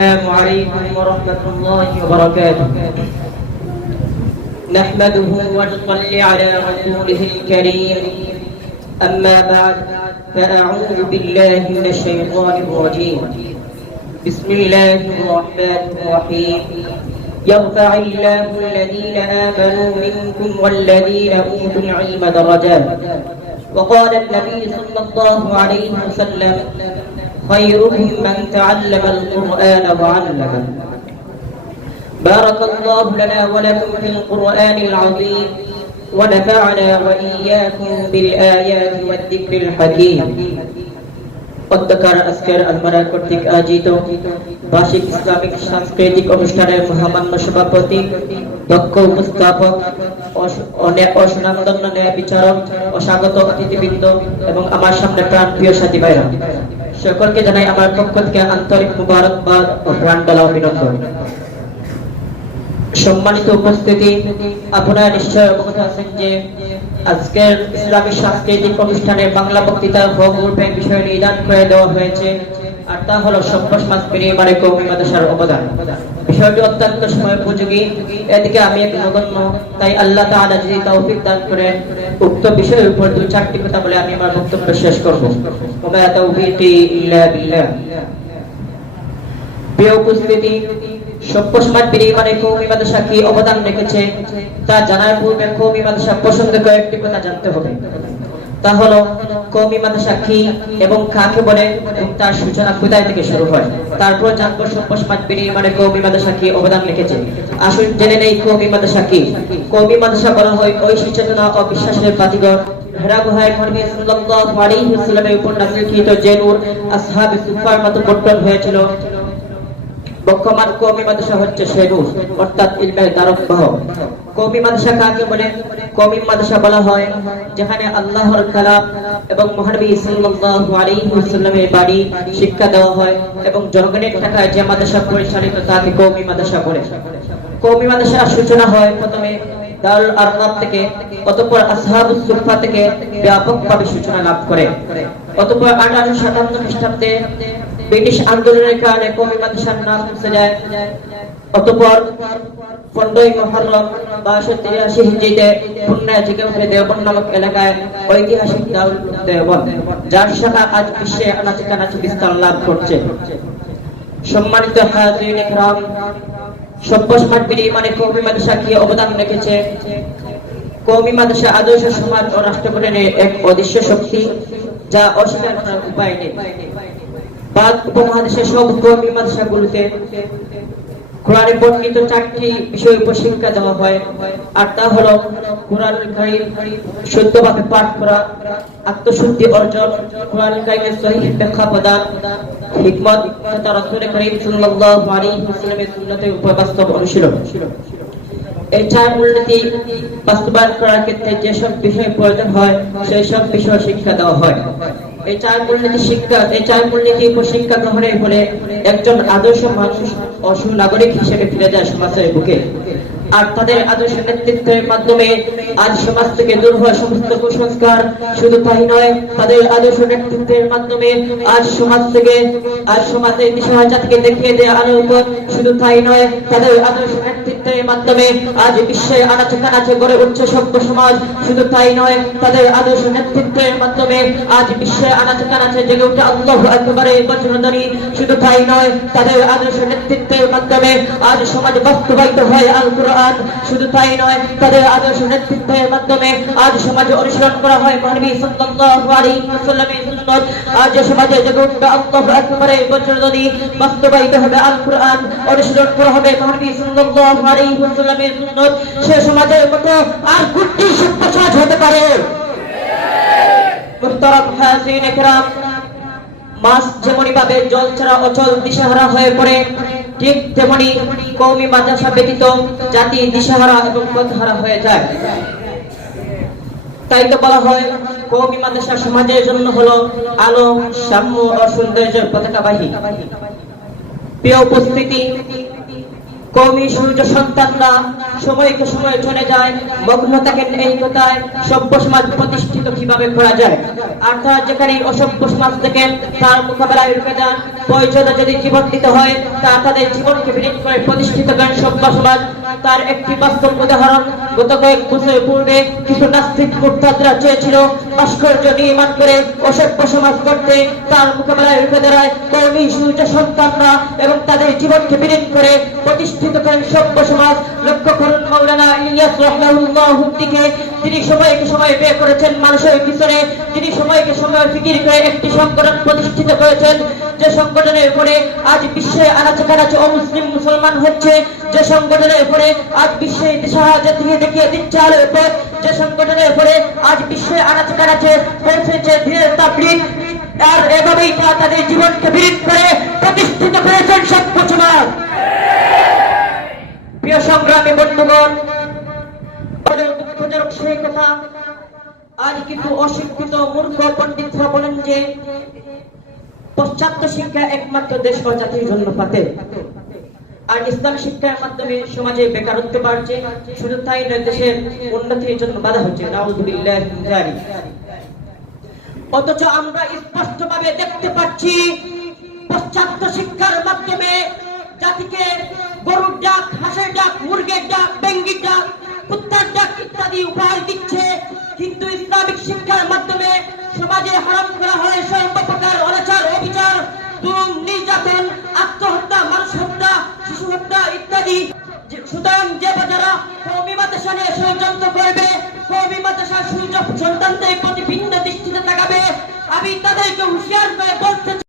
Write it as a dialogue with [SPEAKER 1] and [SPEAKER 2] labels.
[SPEAKER 1] السلام عليكم ورحمة الله وبركاته. نحمده ونصلي على رسوله الكريم. أما بعد فأعوذ بالله من الشيطان الرجيم. بسم الله الرحمن الرحيم. يرفع الله الذين آمنوا منكم والذين أوتوا العلم درجات. وقال النبي صلى الله عليه وسلم خيركم من تعلم القرآن وعلمه بارك الله لنا ولكم في القرآن العظيم ونفعنا وإياكم بالآيات والذكر الحكيم অধ্যকার আজকের আলমারা কর্তৃক আয়োজিত বার্ষিক ইসলামিক সাংস্কৃতিক অনুষ্ঠানের মহামান্য সভাপতি দক্ষ উপস্থাপক অস- অনেক অসুনামদন্য ন্যায় বিচারক অস্বাগত অতিথিবৃন্দ এবং আমার সামনে প্রাণ প্রিয় সাথী ভাইরা সকলকে জানাই আমার পক্ষ থেকে আন্তরিক মুবারকবাদ ও প্রাণবলা অভিনন্দন। সম্মানিত উপস্থিতি, আপনারা নিশ্চয় অবগত আছেন যে আজকের ইসলামী সাংস্কৃতিক অনুষ্ঠানে বাংলা বক্তৃতা ভূগোল্পে বিষয় নির্ধারণ করে দেওয়া হয়েছে। আর তা হলো বিনির্মাণে কৌমি মাদ্রাসার অবদান। বিষয়টি অত্যন্ত সময় উপযোগী এদিকে আমি এক নগণ্য, তাই আল্লাহ যদি তৌফিক দান উক্ত বিষয়ের উপর দু চারটি কথা বলে আমি আমার বক্তব্য শেষ বিনির্মাণে কৌমি মাদ্রাসা কি অবদান রেখেছে, তা জানার পূর্বে কৌমি মাদ্রাসা প্রসঙ্গে কয়েকটি কথা জানতে হবে। তা হলো কৌমি মাদ্রাসা কি এবং কাকে বলে? তার সূচনা কোথায় থেকে শুরু হয়? তারপর জানব সভ্য সমাজ বিনির্মাণে কৌমি মাদ্রাসা কি অবদান রেখেছে। আসুন জেনে নেই কৌমি মাদ্রাসা কি। কৌমি মাদ্রাসা বলা হয় ওই চেতনা ও বিশ্বাসের বর্তন হয়েছিল, বর্তমান কৌমি মাদ্রাসা হচ্ছে অর্থাৎ কাকে বলে? কৌমি মাদ্রাসা বলা হয়, যেখানে আল্লাহর কালাম এবং মহানবী সাল্লাল্লাহু আলাইহি ওয়াসাল্লামের বাণী শিক্ষা দেওয়া হয় এবং জনগণের টাকায় যে মাদ্রাসা পরিচালিত তাকে কৌমি মাদ্রাসা বলে কৌমি মাদ্রাসার সূচনা হয় প্রথমে দারুল আরকাম থেকে, অতঃপর আসহাবুস সুফা থেকে ব্যাপকভাবে সূচনা লাভ করে। অতঃপর আঠারোশো সাতান্ন খ্রিস্টাব্দে ব্রিটিশ আন্দোলনের কারণে কৌমি মাদ্রাসার নাম মুছে যায়। অতঃপর পনেরোই মহরম বারোশো তিরাশি হিজরিতে পুনরায় জেগে ওঠে দেওবন্দ নামক এলাকায় ঐতিহাসিক দারুল দেওবন্দ, যার শাখা আজ বিশ্বে আনাচে বিস্তার লাভ করছে। সম্মানিত হাজির ইকরাম কৌমি মাদ্রাসা কি অবদান রেখেছে। কৌমি মাদ্রাসা আদর্শ সমাজ ও রাষ্ট্র এক অদৃশ্য শক্তি। যা অস্বীকার করার উপায় নেই। পাক উপমহাদেশের সব কৌমি মাদ্রাসাগুলোতে কোরআনে বর্ণিত চারটি বিষয় দেওয়া হয়, আর তা কোরআন কারীম পাঠ করা, আত্মশুদ্ধি অর্জন, কোরআন কারীমের সহিহ ব্যাখ্যা প্রদান হিকমত করিম অনুশীলন। এই চার মূলনীতি বাস্তবায়ন করার ক্ষেত্রে যেসব বিষয় প্রয়োজন হয় সেই সব বিষয় শিক্ষা দেওয়া হয়। এই চার মূলনীতি শিক্ষা, এই চার মূলনীতি উপর শিক্ষা গ্রহণের ফলে একজন আদর্শ মানুষ ও হিসেবে ফিরে যায় সমাজের বুকে। আর তাদের আদর্শ নেতৃত্বের মাধ্যমে আজ সমাজ থেকে দূর হওয়া সমস্ত কুসংস্কার শুধু তাই নয়, তাদের আদর্শ নেতৃত্বের মাধ্যমে আজ সমাজ থেকে, আজ সমাজের জাতিকে দেখিয়ে দেওয়া আলোর পথ শুধু তাই নয়, তাদের আদর্শ নেতৃত্বের মাধ্যমে আজ বিশ্বে আনাচে কানাচে গড়ে উঠছে সভ্য সমাজ। শুধু তাই নয়, তাদের আদর্শ নেতৃত্বের মাধ্যমে আজ বিশ্বে আনাচে কানাচে জেগে উঠে আল্লাহ আকবরের বজ্রধ্বনি শুধু তাই নয়, তাদের আদর্শ নেতৃত্বের মাধ্যমে আজ সমাজ বাস্তবায়িত হয় আল কোরআন শুধু তাই নয়, তাদের আদর্শ নেতৃত্বের মাধ্যমে আজ সমাজে অনুসরণ করা হয় মানবী সাল্লাল্লাহু আলাইহি ওয়াসাল্লামের সুন্নাত আজ সমাজে উঠবে আল্লাহ আকবরের বজ্রধ্বনি বাস্তবায়িত হবে আল কোরআন অনুসরণ করা হবে মানবী সাল্লাল্লাহু আলাইহি ওয়াসাল্লামের সুন্নাত, সে সমাজের মতো আর কুটি সমাজ হতে পারে। মুহতারাম হাজিরিন ইকরাম মাছ যেমনি ভাবে জল ছাড়া অচল দিশাহারা হয়ে পড়ে, ঠিক তেমনি কৌমি মাদ্রাসা ব্যতীত জাতি দিশাহারা এবং পথহারা হয়ে যায়। তাই তো বলা হয় কৌমি মাদ্রাসা সমাজের জন্য হলো আলো, সাম্য ও সৌন্দর্যের পতাকাবাহী প্রিয় উপস্থিতি কৌমি সূর্য সন্তানরা সময়কে সময় চলে যায়, মগ্ন থাকেন এই কথায়, সভ্য সমাজ প্রতিষ্ঠিত কীভাবে করা যায়? আর তারা যেখানে অসভ্য সমাজ থেকে তার মোকাবেলায় রুখে দেন প্রয়োজনে যদি জীবন দিতে হয়, তা তাদের জীবনকে বিলীন করে প্রতিষ্ঠিত করেন সভ্য সমাজ। তার একটি বাস্তব উদাহরণ, গত কয়েক বছর পূর্বে কিছু নাস্তিক মুক্তাদরা চেয়েছিল ভাস্কর্য নির্মাণ করে অসভ্য সমাজ করতে তার মোকাবেলায় রুখে দাঁড়ায় কর্মী সূর্য সন্তানরা এবং তাদের জীবনকে বিলীন করে প্রতিষ্ঠিত করেন সভ্য সমাজ। লক্ষ্য করুন মৌলানা ইলিয়াস রহমানুল্লাহকে তিনি সময়কে সময় ব্যয় করেছেন মানুষের পিছনে তিনি সময়কে সময় ফিকির করে একটি সংগঠন প্রতিষ্ঠিত করেছেন। যে সংগঠনের উপরে আজ বিশ্বে আনাচে কানাচে অমুসলিম মুসলমান হচ্ছে। যে সংগঠনের উপরে আজ বিশ্বে দিশাহাজা দিয়ে দেখিয়ে দিচ্ছে আলোর উপর, যে সংগঠনের উপরে আজ বিশ্বে আনাচে কানাচে পৌঁছেছে আর এভাবেই তারা তাদের জীবনকে বিলীন করে প্রতিষ্ঠিত করেছেন সভ্য সমাজ প্রিয় সংগ্রামী বন্ধুগণ সেই কথা, আজ কিছু অশিক্ষিত মূর্খ পণ্ডিতরা বলেন যে পাশ্চাত্য শিক্ষা একমাত্র দেশ ও জাতির জন্য পাতে। আর ইসলাম শিক্ষার মাধ্যমে সমাজে বেকারত্ব বাড়ছে, শুধু তাই নয়, দেশের উন্নতির জন্য বাধা হচ্ছে। অথচ আমরা স্পষ্টভাবে দেখতে পাচ্ছি, পাশ্চাত্য শিক্ষার মাধ্যমে জাতিকে গরুর ডাক, হাঁসের ডাক, মুরগের ডাক, বেঙ্গির ডাক, কুত্তার ডাক ইত্যাদি উপহার দিচ্ছে। কিন্তু ইসলামিক শিক্ষার মাধ্যমে সমাজে হারাম করা হয় সর্বপ্রকার অনাচার, অবিচার দুম নির্যাতন আত্মহত্যা মানুষ